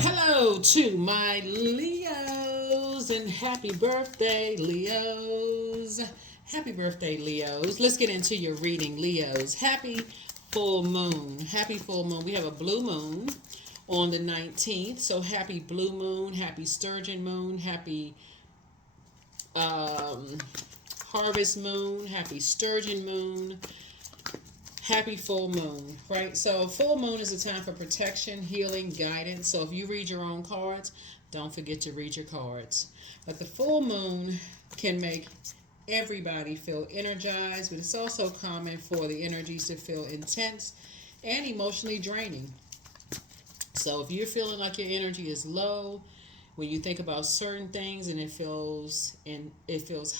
Hello to my Leos and happy birthday, Leos. Happy birthday, Leos. Let's get into your reading, Leos. Happy full moon. Happy full moon. We have a blue moon on the 19th. So happy blue moon, happy sturgeon moon, happy um, harvest moon, happy sturgeon moon, happy full moon, right? So full moon is a time for protection, healing, guidance. So if you read your own cards, don't forget to read your cards. But the full moon can make everybody feel energized, but it's also common for the energies to feel intense and emotionally draining. So if you're feeling like your energy is low, when you think about certain things and it feels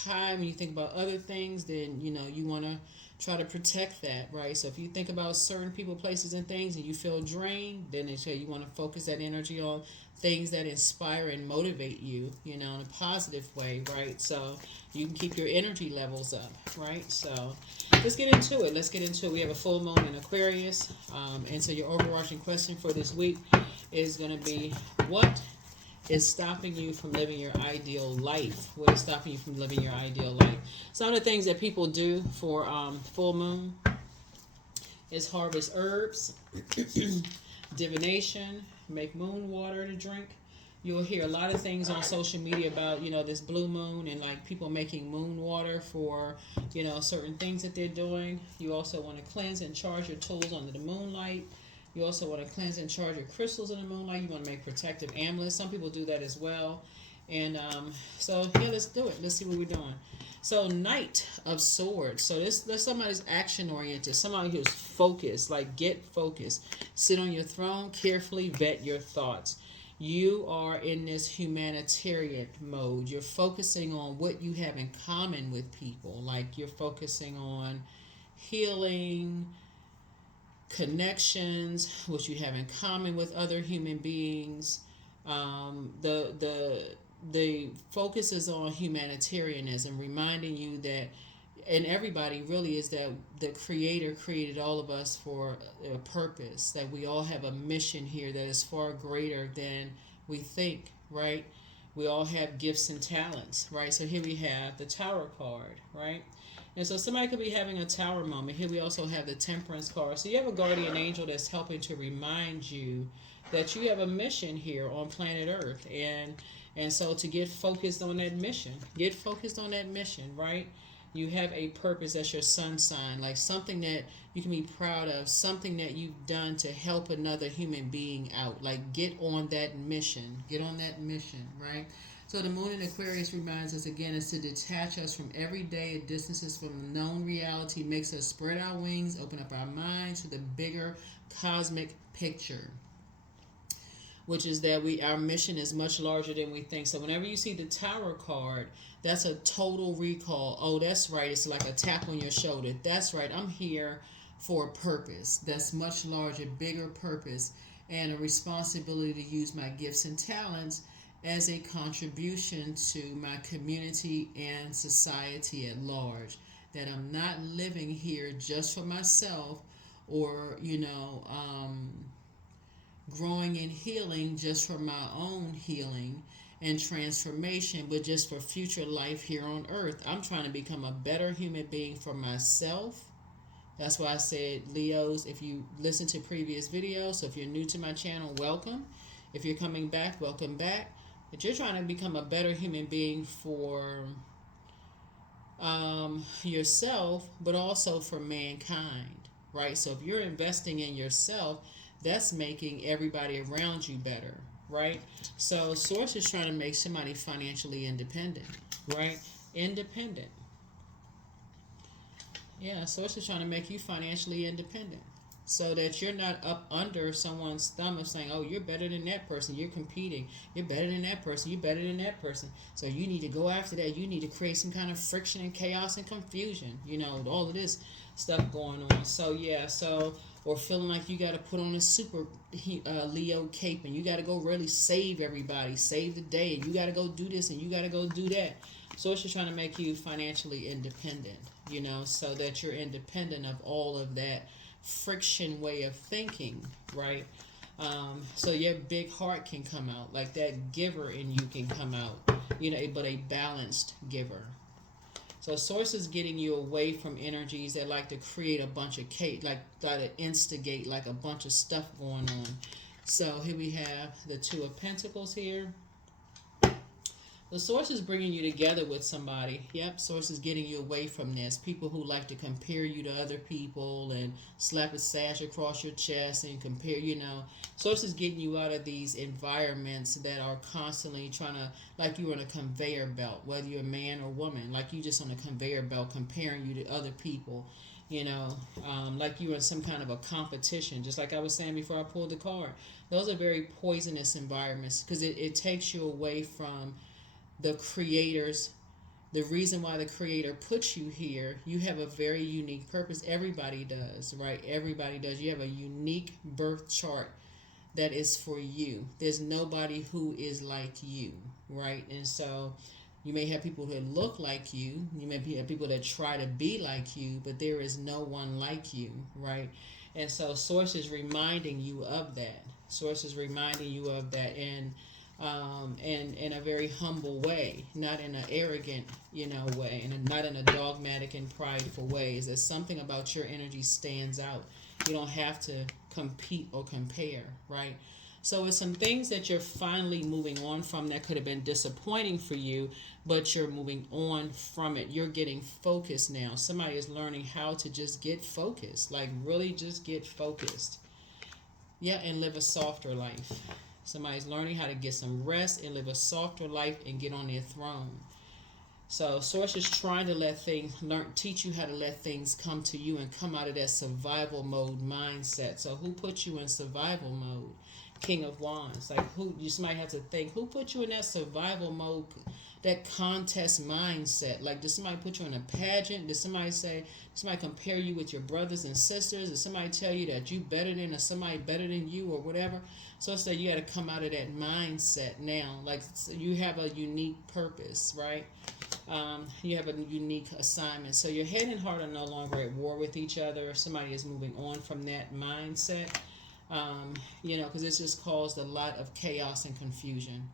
high, when you think about other things, then you want to try to protect that, right? So if you think about certain people, places, and things, and you feel drained, then you want to focus that energy on things that inspire and motivate you, in a positive way, right? So you can keep your energy levels up, right? So let's get into it. We have a full moon in Aquarius, and so your overarching question for this week is going to be, what is stopping you from living your ideal life? What is stopping you from living your ideal life? Some of the things that people do for full moon is harvest herbs, divination, make moon water to drink. You'll hear a lot of things on social media about, this blue moon and like people making moon water for, certain things that they're doing. You also want to cleanse and charge your tools under the moonlight. You also want to cleanse and charge your crystals in the moonlight. You want to make protective amulets. Some people do that as well. And let's do it. Let's see what we're doing. So, Knight of Swords. So this somebody's action oriented. Somebody who's focused. Like, get focused. Sit on your throne. Carefully vet your thoughts. You are in this humanitarian mode. You're focusing on what you have in common with people. Like, you're focusing on healing, connections, what you have in common with other human beings. The focus is on humanitarianism, reminding you that, and everybody really, is that the Creator created all of us for a purpose. That we all have a mission here that is far greater than we think. Right? We all have gifts and talents. Right? So here we have the Tower card. Right? And so somebody could be having a tower moment. Here we also have the Temperance card. So you have a guardian angel that's helping to remind you that you have a mission here on planet Earth. And so to get focused on that mission. Get focused on that mission, right? You have a purpose. That's your sun sign. Like something that you can be proud of. Something that you've done to help another human being out. Like get on that mission. Get on that mission, right? So the moon in Aquarius reminds us again is to detach us from everyday distances from the known reality, makes us spread our wings, open up our minds to the bigger cosmic picture, which is that our mission is much larger than we think. So whenever you see the Tower card, that's a total recall. Oh, that's right. It's like a tap on your shoulder. That's right. I'm here for a purpose that's much larger, bigger purpose, and a responsibility to use my gifts and talents as a contribution to my community and society at large. That I'm not living here just for myself, or growing and healing just for my own healing and transformation, but just for future life here on earth. I'm trying to become a better human being for myself. That's why I said, Leos, if you listen to previous videos, so if you're new to my channel, welcome. If you're coming back, welcome back. But you're trying to become a better human being for yourself, but also for mankind, right? So if you're investing in yourself, that's making everybody around you better, right? So Source is trying to make somebody financially independent, right? Independent. Yeah, Source is trying to make you financially independent, so that you're not up under someone's thumb of saying, oh, you're better than that person, you're competing, you're better than that person, you're better than that person, so you need to go after that, you need to create some kind of friction and chaos and confusion, all of this stuff going on. So or feeling like you got to put on a super Leo cape, and you got to go really save everybody, save the day, and you got to go do this and you got to go do that. So it's just trying to make you financially independent, so that you're independent of all of that friction way of thinking, right? So your big heart can come out, like that giver in you can come out, but a balanced giver. So source is getting you away from energies that like to create a bunch of cake, like try to instigate like a bunch of stuff going on. So here we have the Two of Pentacles here. The source is bringing you together with somebody. Yep, source is getting you away from this. People who like to compare you to other people and slap a sash across your chest and compare. Source is getting you out of these environments that are constantly trying to, like you're on a conveyor belt, whether you're a man or woman, like you just on a conveyor belt comparing you to other people. Like you're in some kind of a competition, just like I was saying before I pulled the card. Those are very poisonous environments because it takes you away from the creators. The reason why the creator puts you here, you have a very unique purpose. Everybody does, right? Everybody does. You have a unique birth chart that is for you. There's nobody who is like you, right? And so you may have people who look like you. You may have people that try to be like you, but there is no one like you, right? And so source is reminding you of that. Source is reminding you of that. And in a very humble way, not in an arrogant, way, and not in a dogmatic and prideful way. Is that something about your energy stands out? You don't have to compete or compare, right? So it's some things that you're finally moving on from that could have been disappointing for you, but you're moving on from it. You're getting focused now. Somebody is learning how to just get focused, like really just get focused. Yeah, and live a softer life. Somebody's learning how to get some rest and live a softer life and get on their throne. So source is trying to teach you how to let things come to you and come out of that survival mode mindset. So who put you in survival mode? King of Wands. Like somebody have to think, who put you in that survival mode, that contest mindset? Like, did somebody put you in a pageant? Did somebody compare you with your brothers and sisters? Did somebody tell you that you better than or somebody better than you or whatever? So it's that you got to come out of that mindset now. Like, so you have a unique purpose, right? You have a unique assignment. So your head and heart are no longer at war with each other. Somebody is moving on from that mindset. Because it's just caused a lot of chaos and confusion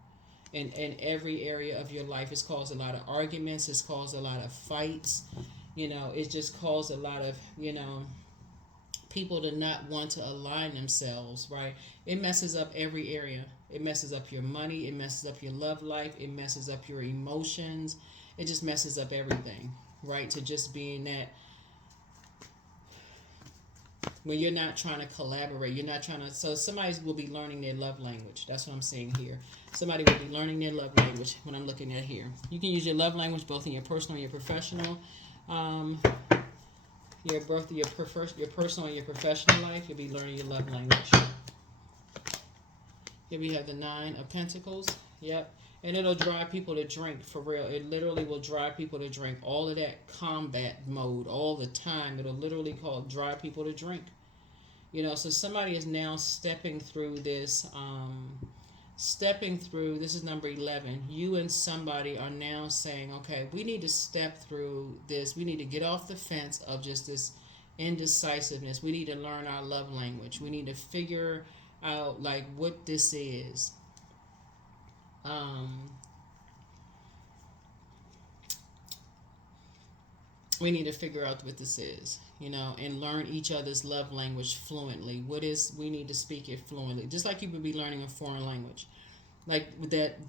in every area of your life. It's caused a lot of arguments. It's caused a lot of fights. It just caused a lot of, people to not want to align themselves, right? It messes up every area. It messes up your money. It messes up your love life. It messes up your emotions. It just messes up everything, right? To just being that when you're not trying to collaborate, you're not trying to. So somebody will be learning their love language. That's what I'm saying here. Somebody will be learning their love language when I'm looking at here. You can use your love language both in your personal and your professional. Your personal and your professional life. You'll be learning your love language. Here we have the Nine of Pentacles. Yep. And it'll drive people to drink, for real. It literally will drive people to drink. All of that combat mode all the time. It'll literally drive people to drink. So somebody is now stepping through this. This is number 11. You and somebody are now saying, okay, we need to step through this. We need to get off the fence of just this indecisiveness. We need to learn our love language. We need to figure out like what this is. We need to figure out what this is, and learn each other's love language fluently. We need to speak it fluently, just like you would be learning a foreign language. Like that,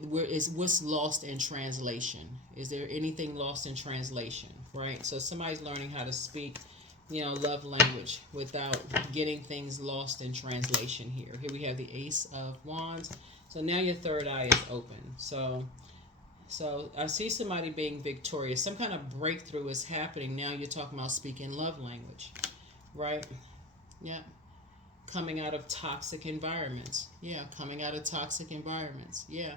what's lost in translation? Is there anything lost in translation? Right. So somebody's learning how to speak, love language without getting things lost in translation. Here we have the Ace of Wands. So now your third eye is open. So I see somebody being victorious. Some kind of breakthrough is happening. Now you're talking about speaking love language, right? Yeah. Coming out of toxic environments. Yeah, coming out of toxic environments. Yeah.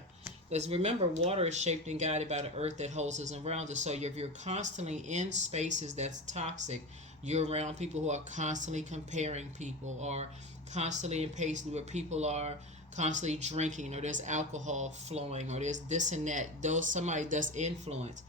Because remember, water is shaped and guided by the earth that holds us around us. So if you're constantly in spaces that's toxic, you're around people who are constantly comparing people, or constantly in places where people are constantly drinking, or there's alcohol flowing, or there's this and that. Somebody does influence.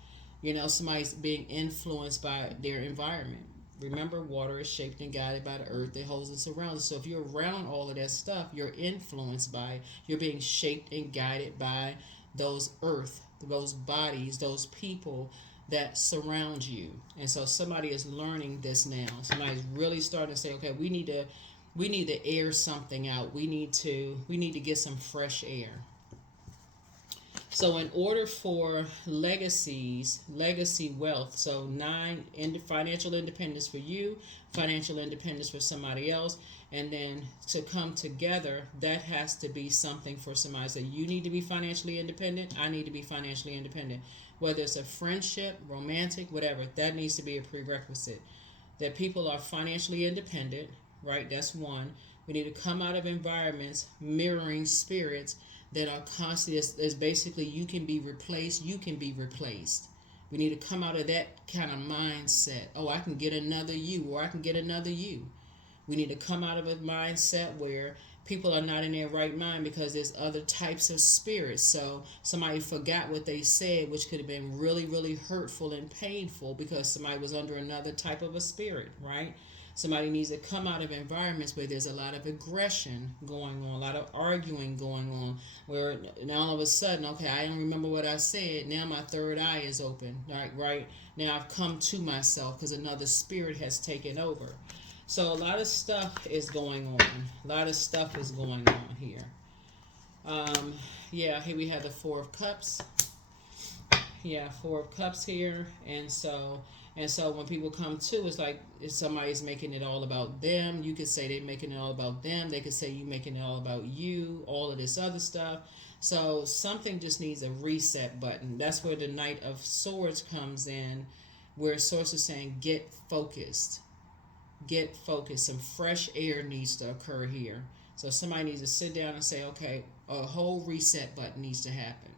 Somebody's being influenced by their environment. Remember, water is shaped and guided by the earth that holds us around. So if you're around all of that stuff, you're influenced by it. You're being shaped and guided by those earth, those bodies, those people that surround you. And so somebody is learning this now. Somebody's really starting to say, okay, we need to air something out. We need to get some fresh air. So in order for legacy wealth, so nine, financial independence for you, financial independence for somebody else, and then to come together, that has to be something for somebody. So you need to be financially independent. I need to be financially independent. Whether it's a friendship, romantic, whatever, that needs to be a prerequisite. That people are financially independent, right? That's one. We need to come out of environments mirroring spirits that are constantly, as basically you can be replaced, you can be replaced. We need to come out of that kind of mindset. Oh, I can get another you, or I can get another you. We need to come out of a mindset where people are not in their right mind because there's other types of spirits. So somebody forgot what they said, which could have been really, really hurtful and painful because somebody was under another type of a spirit, right? Somebody needs to come out of environments where there's a lot of aggression going on, a lot of arguing going on, where now all of a sudden, okay, I don't remember what I said. Now my third eye is open, right? Now I've come to myself because another spirit has taken over. So a lot of stuff is going on. A lot of stuff is going on here. Yeah, here we have the Four of Cups. Yeah, Four of Cups here, and so when people come to, it's like if somebody's making it all about them, you could say they're making it all about them. They could say you making it all about you, all of this other stuff. So something just needs a reset button. That's where the Knight of Swords comes in, where Source is saying get focused. Get focused. Some fresh air needs to occur here. So somebody needs to sit down and say, okay, a whole reset button needs to happen.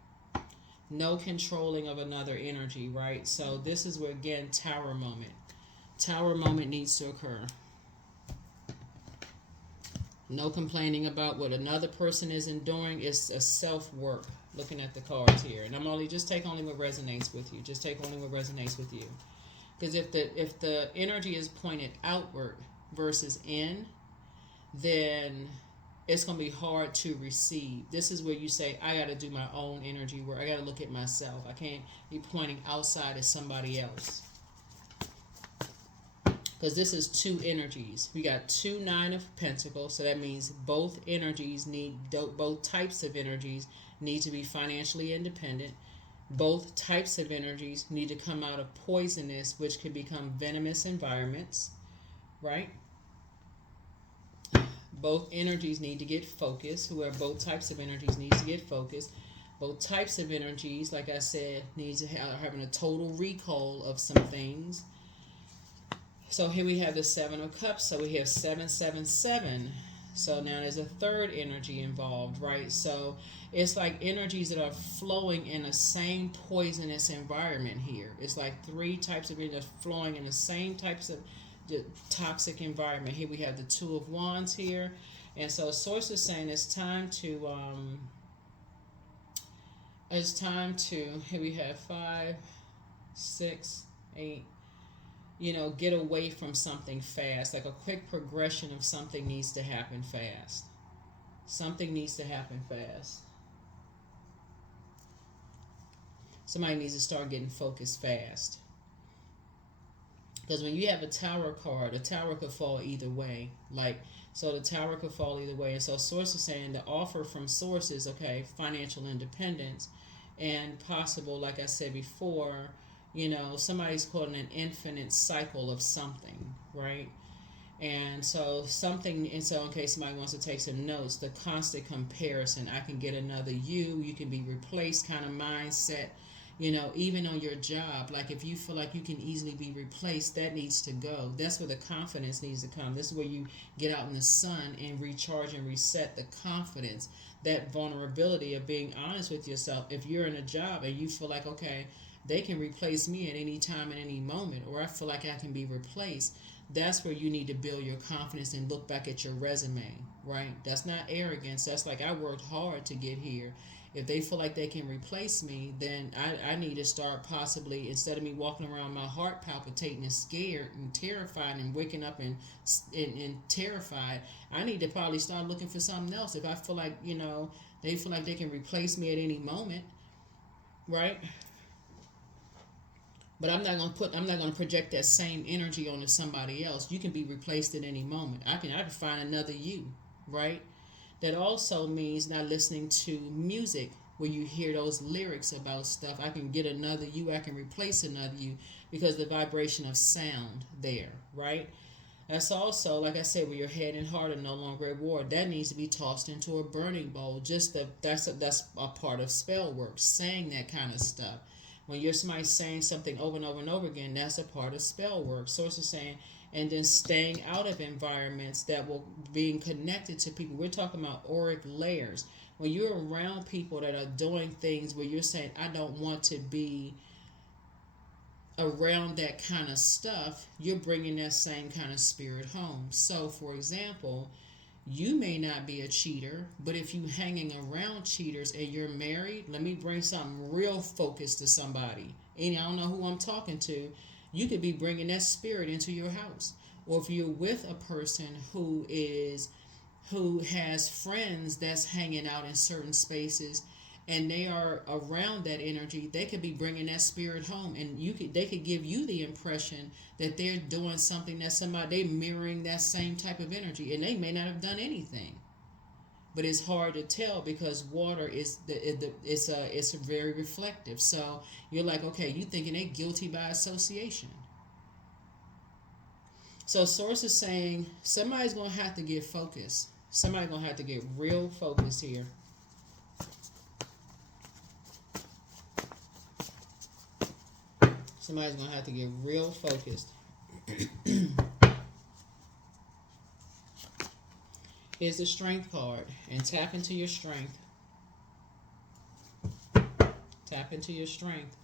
No controlling of another energy, right? So this is where, again, Tower moment. Tower moment needs to occur. No complaining about what another person is enduring. It's a self-work. Looking at the cards here. And I'm only, just take only what resonates with you. Just take only what resonates with you. Because if the energy is pointed outward versus in, then it's going to be hard to receive. This is where you say, I got to do my own energy work. I got to look at myself. I can't be pointing outside at somebody else. Because this is two energies. We got two Nine of Pentacles. So that means both types of energies need to be financially independent. Both types of energies need to come out of poisonous, which could become venomous environments, right? Both energies need to get focused. Both types of energies need to get focused. Both types of energies, like I said, needs to having a total recall of some things. So here we have the Seven of Cups. So we have 777. So now there's a third energy involved, right? So it's like energies that are flowing in the same poisonous environment here. It's like three types of energies flowing in the same types of the toxic environment. Here we have the Two of Wands here. And so Source is saying it's time to, here we have 5, 6, 8, get away from something fast. Like a quick progression of something needs to happen fast. Something needs to happen fast. Somebody needs to start getting focused fast. Because when you have a Tower card, a Tower could fall either way. So the Tower could fall either way. And so Source is saying the offer from Source is, okay, financial independence and possible, like I said before, somebody's caught in an infinite cycle of something, right? And so in case somebody wants to take some notes, the constant comparison, I can get another you can be replaced kind of mindset, even on your job. Like if you feel like you can easily be replaced, that needs to go. That's where the confidence needs to come. This is where you get out in the sun and recharge and reset the confidence, that vulnerability of being honest with yourself. If you're in a job and you feel like, okay, they can replace me at any time, at any moment, or I feel like I can be replaced, that's where you need to build your confidence and look back at your resume, right? That's not arrogance. That's like, I worked hard to get here. If they feel like they can replace me, then I need to start possibly, instead of me walking around my heart palpitating and scared and terrified and waking up and terrified, I need to probably start looking for something else. If I feel like, they feel like they can replace me at any moment, right? But I'm not gonna project that same energy onto somebody else. You can be replaced at any moment. I can find another you, right? That also means not listening to music where you hear those lyrics about stuff. I can get another you, I can replace another you, because the vibration of sound there, right? That's also, like I said, where your head and heart are no longer at war. That needs to be tossed into a burning bowl. That's a part of spell work, saying that kind of stuff. When you're somebody saying something over and over and over again, that's a part of spell work. Source is saying, and then staying out of environments that will being connected to people. We're talking about auric layers. When you're around people that are doing things where you're saying, I don't want to be around that kind of stuff, you're bringing that same kind of spirit home. So, for example, you may not be a cheater, but if you hanging around cheaters and you're married, let me bring something real focused to somebody. And I don't know who I'm talking to. You could be bringing that spirit into your house. Or if you're with a person who has friends that's hanging out in certain spaces, and they are around that energy, they could be bringing that spirit home, and they could give you the impression that they're doing something that they mirroring that same type of energy, and they may not have done anything, but it's hard to tell because water is it's very reflective. So you're like, okay, you thinking they're guilty by association. So source is saying somebody's gonna have to get focused. Somebody's gonna have to get real focused here. Somebody's going to have to get real focused. Here's the strength card. And tap into your strength. Tap into your strength.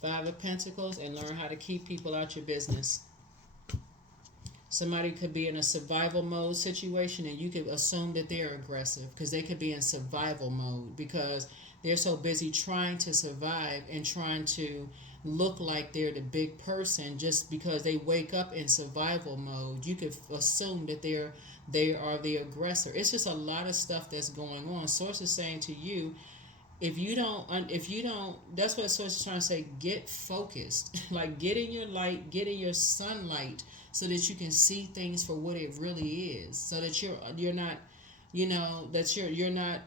5 of Pentacles, and learn how to keep people out your business. Somebody could be in a survival mode situation, and you could assume that they're aggressive because they could be in survival mode because they're so busy trying to survive and trying to look like they're the big person. Just because they wake up in survival mode, you could assume that they are the aggressor. It's just a lot of stuff that's going on. Source is saying to you, if you don't, that's what Source is trying to say. Get focused, like get in your light, get in your sunlight, so that you can see things for what it really is. So that you're not, that you're not,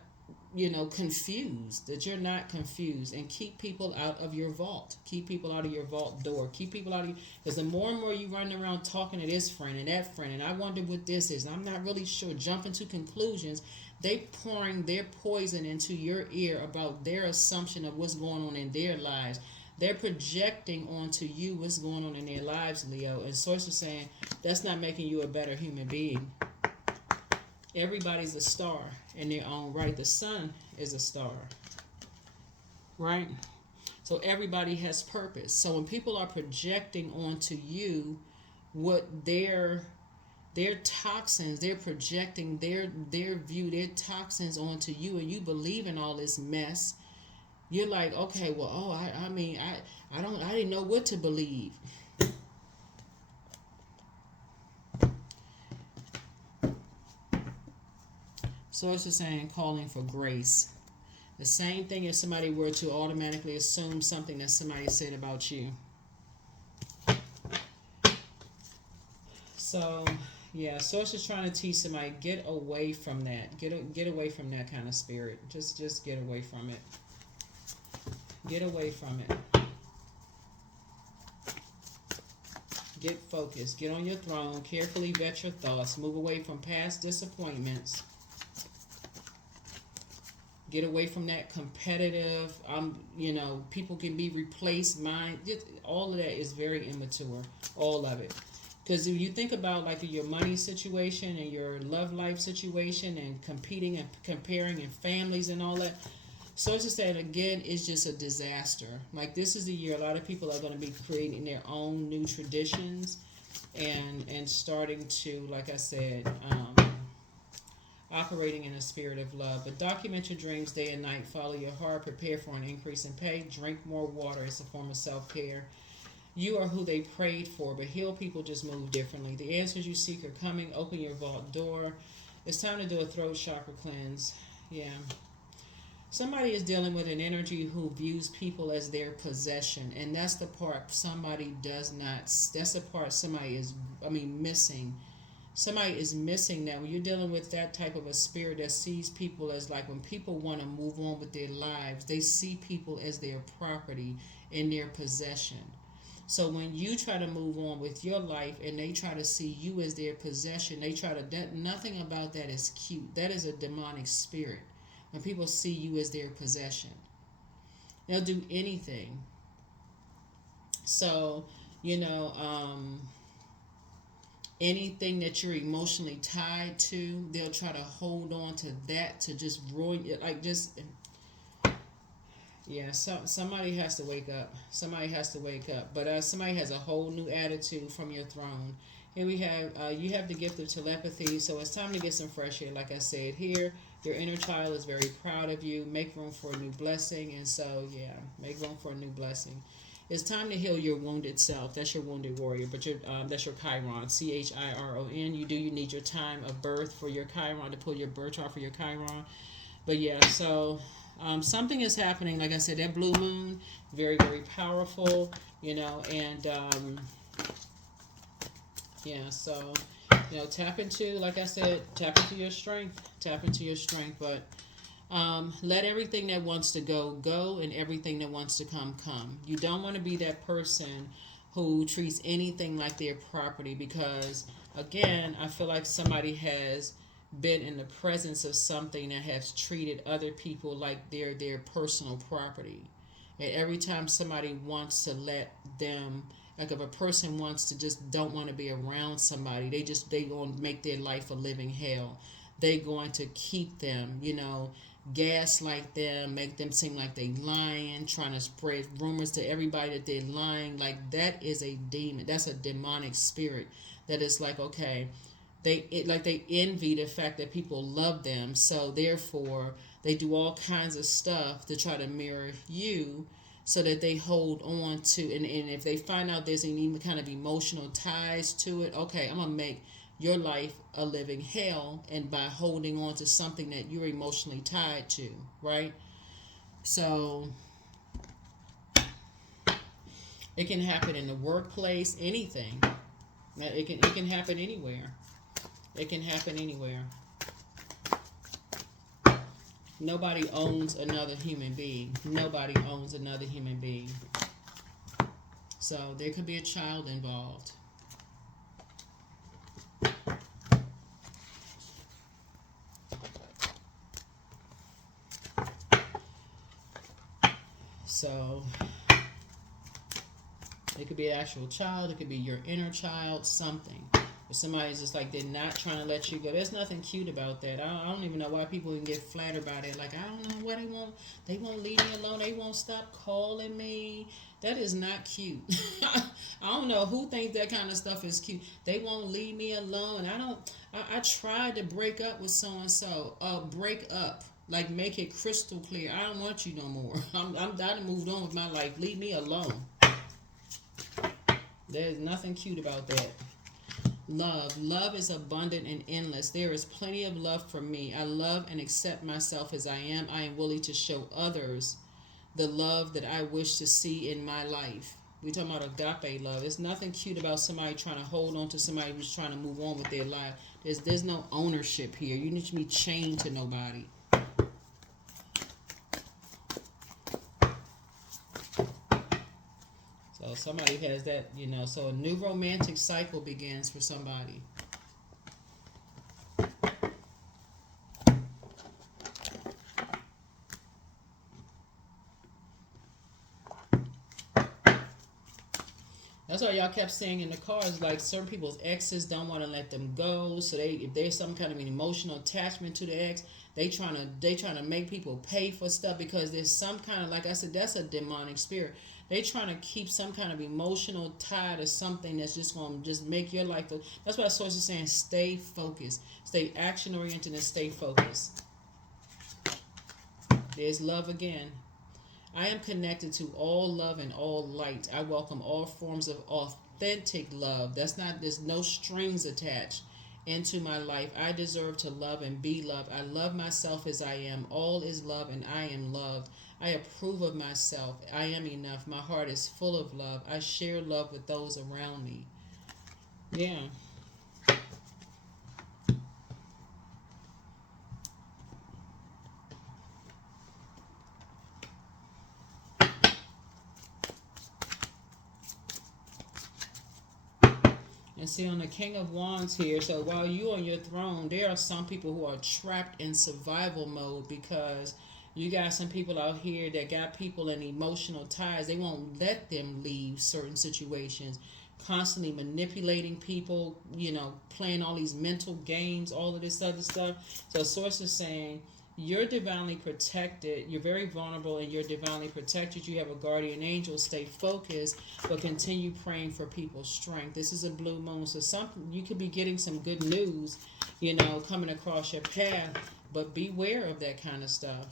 confused, that you're not confused, and keep people out of your vault. Keep people out of your vault door. Keep people out of you, because the more and more you run around talking to this friend and that friend, and I wonder what this is, I'm not really sure, jumping to conclusions, they pouring their poison into your ear about their assumption of what's going on in their lives. They're projecting onto you what's going on in their lives, Leo. And Source is saying that's not making you a better human being. Everybody's a star in their own right. The sun is a star, right? So everybody has purpose. So when people are projecting onto you what their toxins, they're projecting their view, their toxins onto you, and you believe in all this mess, you're like, okay, well, I didn't know what to believe. Source is saying calling for grace. The same thing if somebody were to automatically assume something that somebody said about you. So, yeah, Source is trying to teach somebody, get away from that. Get away from that kind of spirit. Just get away from it. Get away from it. Get focused. Get on your throne. Carefully vet your thoughts. Move away from past disappointments. Get away from that competitive, people can be replaced. All of that is very immature. All of it. Because if you think about like your money situation and your love life situation and competing and comparing and families and all that, So it's just saying again, it's just a disaster. Like this is the year a lot of people are going to be creating their own new traditions and starting to, like I said, operating in a spirit of love. But document your dreams day and night. Follow your heart. Prepare for an increase in pay. Drink more water. It's a form of self care. You are who they prayed for, but healed people just move differently. The answers you seek are coming. Open your vault door. It's time to do a throat chakra cleanse. Yeah. Somebody is dealing with an energy who views people as their possession, and that's the part somebody does not. That's the part somebody is, missing. Somebody is missing that when you're dealing with that type of a spirit that sees people as like when people want to move on with their lives, they see people as their property and their possession. So when you try to move on with your life and they try to see you as their possession, they try to that nothing about that is cute. That is a demonic spirit. When people see you as their possession, they'll do anything. So, you know, anything that you're emotionally tied to, they'll try to hold on to that to just ruin it. Like just, yeah. So somebody has to wake up. Somebody has to wake up. But somebody has a whole new attitude from your throne. Here we have you have the gift of telepathy, so it's time to get some fresh air. Like I said here, your inner child is very proud of you. Make room for a new blessing, and so yeah, make room for a new blessing. It's time to heal your wounded self. That's your wounded warrior, but that's your Chiron. Chiron. You need your time of birth for your Chiron to pull your birth chart for your Chiron. But yeah, so something is happening. Like I said, that blue moon, very very powerful. And yeah, so tap into, like I said, tap into your strength. Tap into your strength, but let everything that wants to go go, and everything that wants to come. You don't want to be that person who treats anything like their property, because again, I feel like somebody has been in the presence of something that has treated other people like they're their personal property. And every time somebody wants to let them, like if a person wants to just don't want to be around somebody, they going to make their life a living hell. They going to keep them, gaslight them, make them seem like they lying, trying to spread rumors to everybody that they're lying. Like that is a demon. That's a demonic spirit. That is like, okay, they envy the fact that people love them, so therefore they do all kinds of stuff to try to mirror you, so that they hold on to, and if they find out there's any kind of emotional ties to it, okay, I'm gonna make your life a living hell, and by holding on to something that you're emotionally tied to, right? So it can happen in the workplace, anything. It can happen anywhere. It can happen anywhere. Nobody owns another human being. Nobody owns another human being. So there could be a child involved. So it could be an actual child. It could be your inner child, something. If somebody's just like they're not trying to let you go, there's nothing cute about that. I don't even know why people even get flattered by that. Like, I don't know what they want. They won't leave me alone. They won't stop calling me. That is not cute. I don't know who thinks that kind of stuff is cute. They won't leave me alone. I tried to break up with so and so. Break up. Like, make it crystal clear. I don't want you no more. I done moved on with my life. Leave me alone. There's nothing cute about that. Love is abundant and endless. There is plenty of love for me. I love and accept myself as I am. I am willing to show others the love that I wish to see in my life. We're talking about agape love. There's nothing cute about somebody trying to hold on to somebody who's trying to move on with their life. There's no ownership here. You need to be chained to nobody. So somebody has that, so a new romantic cycle begins for somebody. That's why y'all kept saying in the cars, like certain people's exes don't want to let them go. So they, if there's some kind of an emotional attachment to the ex, they trying to make people pay for stuff because there's some kind of, like I said, that's a demonic spirit. They trying to keep some kind of emotional tie to something that's just going to just make your life. That's why source is saying stay focused, stay action oriented, and stay focused. There's love again. I am connected to all love and all light. I welcome all forms of authentic love. That's not, there's no strings attached into my life. I deserve to love and be loved. I love myself as I am. All is love and I am loved. I approve of myself. I am enough. My heart is full of love. I share love with those around me. Yeah. And see on the King of Wands here, so while you on your throne, there are some people who are trapped in survival mode because you got some people out here that got people in emotional ties. They won't let them leave certain situations, constantly manipulating people, playing all these mental games, all of this other stuff. So source is saying you're divinely protected. You're very vulnerable and you're divinely protected. You have a guardian angel. Stay focused, but continue praying for people's strength. This is a blue moon, so something you could be getting some good news, coming across your path. But beware of that kind of stuff.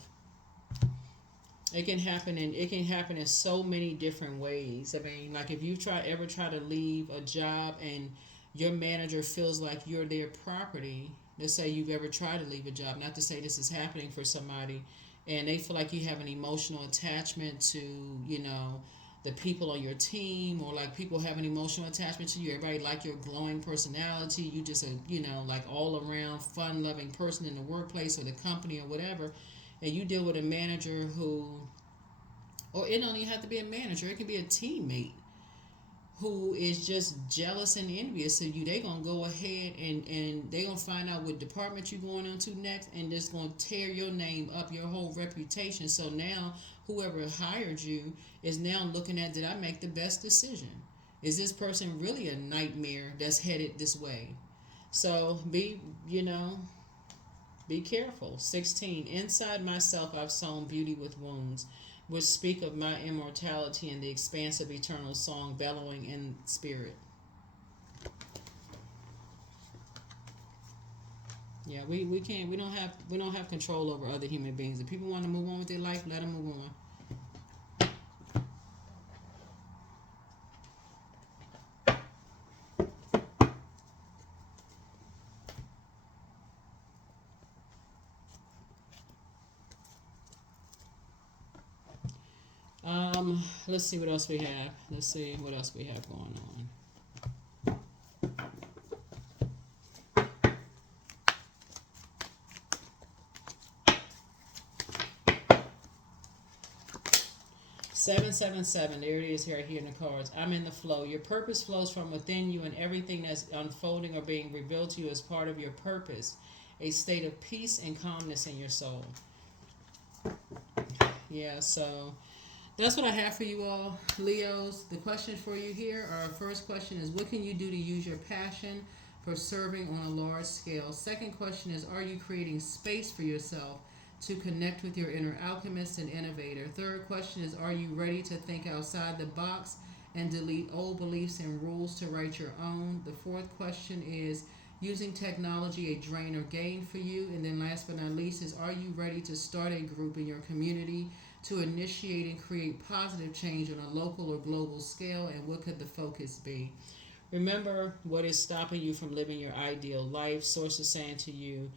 It can happen in so many different ways. I mean, like if you ever try to leave a job and your manager feels like you're their property. Let's say you've ever tried to leave a job, not to say this is happening for somebody, and they feel like you have an emotional attachment to, the people on your team, or like people have an emotional attachment to you. Everybody like your glowing personality. You just like all around fun loving person in the workplace or the company or whatever. And you deal with a manager who, or it don't even have to be a manager, it can be a teammate who is just jealous and envious of you. They gonna go ahead and they gonna find out what department you going into next, and just gonna tear your name up, your whole reputation. So now whoever hired you is now looking at, did I make the best decision? Is this person really a nightmare that's headed this way? So be careful. 16. Inside myself I've sown beauty with wounds, which speak of my immortality and the expanse of eternal song bellowing in spirit. Yeah, we don't have control over other human beings. If people want to move on with their life, let them move on. 'Let's see what else we have. Let's see what else we have going on. 777. There it is right here in the cards. I'm in the flow. Your purpose flows from within you, and everything that's unfolding or being revealed to you is part of your purpose. A state of peace and calmness in your soul. Yeah, so that's what I have for you all, Leos. The question for you here, our first question is, what can you do to use your passion for serving on a large scale? Second question is, are you creating space for yourself to connect with your inner alchemist and innovator? Third question is, are you ready to think outside the box and delete old beliefs and rules to write your own? The fourth question is, using technology a drain or gain for you? And then last but not least is, are you ready to start a group in your community to initiate and create positive change on a local or global scale? And what could the focus be? Remember what is stopping you from living your ideal life. Source is saying to you,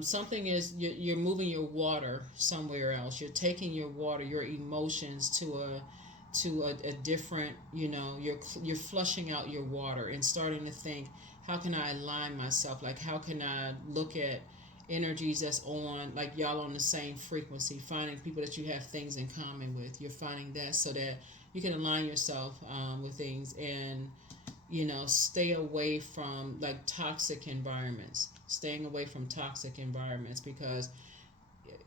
something is, you're moving your water somewhere else. You're taking your water, your emotions to a different, you're flushing out your water and starting to think, how can I align myself? Like, how can I look at energies that's on, like y'all on the same frequency, finding people that you have things in common with. You're finding that so that you can align yourself with things, and stay away from like toxic environments, staying away from toxic environments, because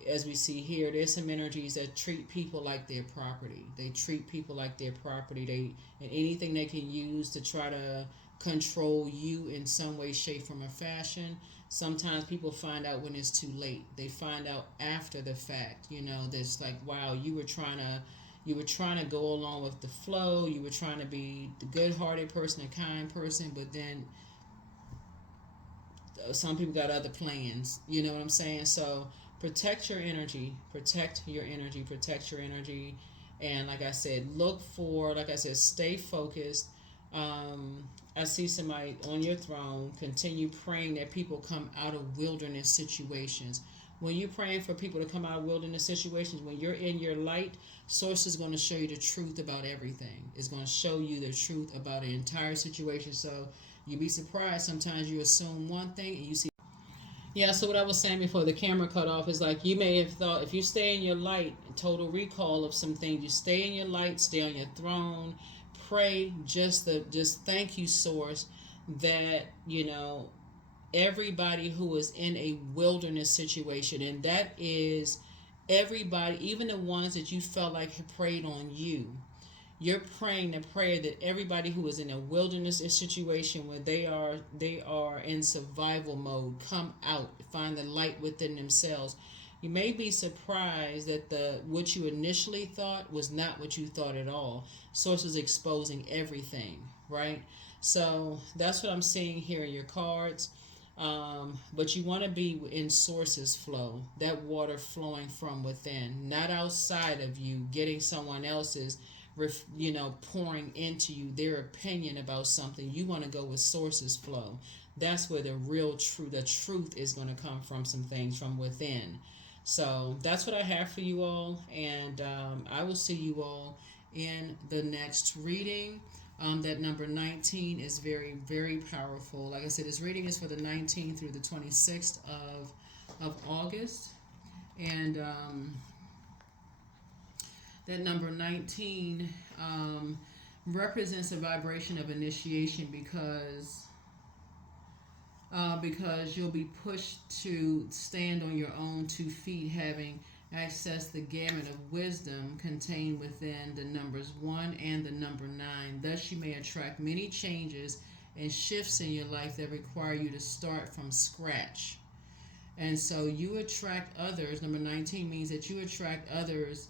as we see here, there's some energies that treat people like their property. They treat people like their property. And anything they can use to try to control you in some way, shape, form, or fashion. Sometimes people find out when it's too late. They find out after the fact. That's like, wow, you were trying to go along with the flow. You were trying to be the good-hearted person, a kind person, but then some people got other plans. You know what I'm saying? So protect your energy, protect your energy, protect your energy. And like I said, stay focused. I see somebody on your throne. Continue praying that people come out of wilderness situations. When you're praying for people to come out of wilderness situations, when you're in your light, Source is going to show you the truth about everything. It's going to show you the truth about the entire situation. So you'd be surprised. Sometimes you assume one thing and you see. Yeah, so what I was saying before the camera cut off is like, you may have thought, if you stay in your light, total recall of some things, you stay in your light, stay on your throne, pray, just thank you, Source, that everybody who is in a wilderness situation, and that is everybody, even the ones that you felt like had prayed on you. You're praying the prayer that everybody who is in a wilderness situation where they are in survival mode, come out, find the light within themselves. You may be surprised that what you initially thought was not what you thought at all. Source is exposing everything, right? So that's what I'm seeing here in your cards. But you want to be in Source's flow, that water flowing from within, not outside of you, getting someone else's pouring into you their opinion about something. You want to go with Source's flow. That's where the truth is going to come from, some things from within. So that's what I have for you all, and I will see you all in the next reading. That number 19 is very, very powerful. Like I said, this reading is for the 19th through the 26th of August, and that number 19 represents a vibration of initiation because you'll be pushed to stand on your own 2 feet, having access the gamut of wisdom contained within the numbers 1 and the number 9. Thus, you may attract many changes and shifts in your life that require you to start from scratch. And so you attract others. Number 19 means that you attract others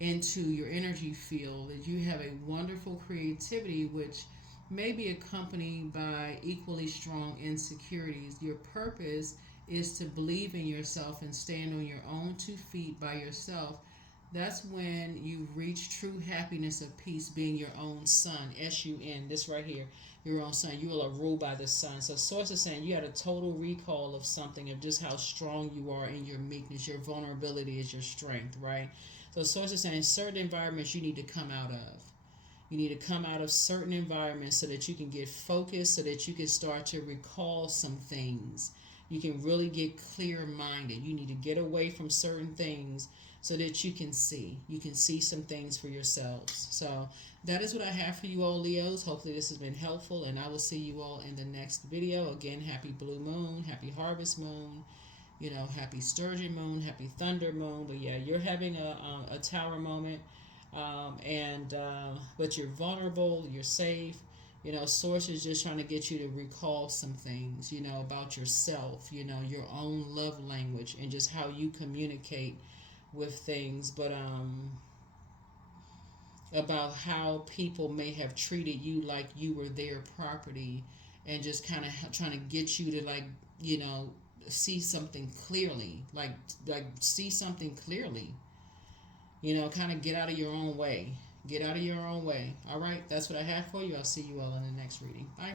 into your energy field, that you have a wonderful creativity which may be accompanied by equally strong insecurities. Your purpose is to believe in yourself and stand on your own 2 feet by yourself. That's when you reach true happiness of peace, being your own sun. S-U-N, this right here, your own sun. You are ruled by the sun. So Source is saying you had a total recall of something, of just how strong you are in your meekness. Your vulnerability is your strength, right? So Source is saying certain environments you need to come out of. You need to come out of certain environments so that you can get focused, so that you can start to recall some things. You can really get clear-minded. You need to get away from certain things so that you can see. You can see some things for yourselves. So that is what I have for you all, Leos. Hopefully this has been helpful, and I will see you all in the next video. Again, happy blue moon, happy harvest moon, happy sturgeon moon, happy thunder moon. But yeah, you're having a tower moment. But you're vulnerable, you're safe. Source is just trying to get you to recall some things, about yourself, your own love language and just how you communicate with things. But about how people may have treated you like you were their property, and just kind of trying to get you to see something clearly, like see something clearly. Kind of get out of your own way. Get out of your own way. All right, that's what I have for you. I'll see you all in the next reading. Bye.